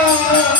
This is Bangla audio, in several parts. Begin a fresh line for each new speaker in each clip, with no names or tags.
Senhor.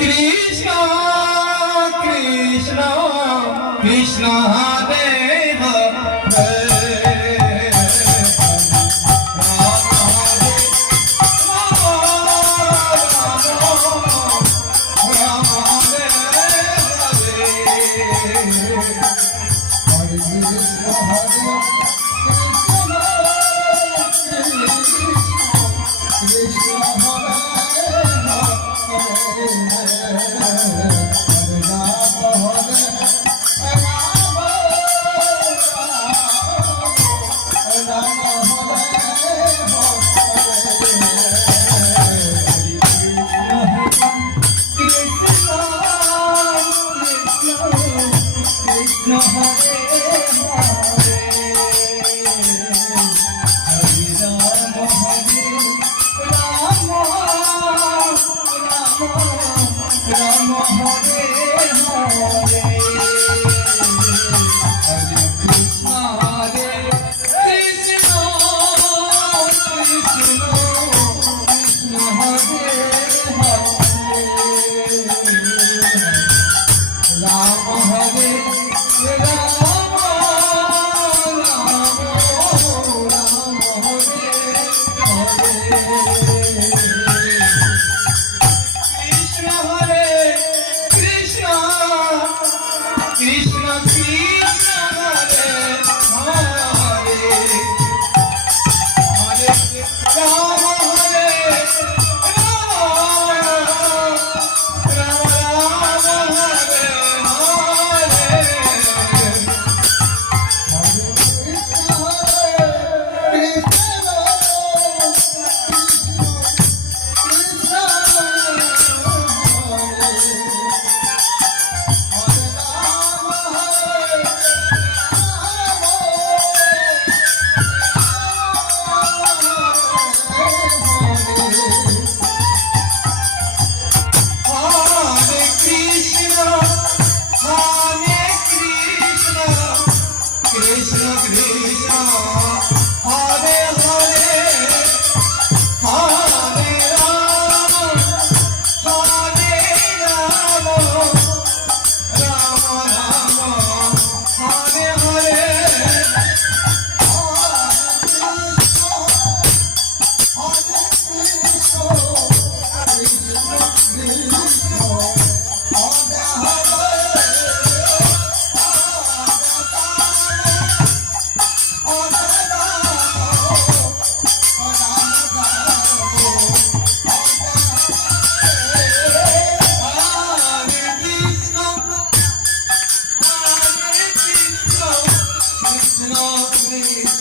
কৃষ্ণ কৃষ্ণ কৃষ্ণ দেব Krishna Hare Hare हमारे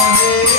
হরে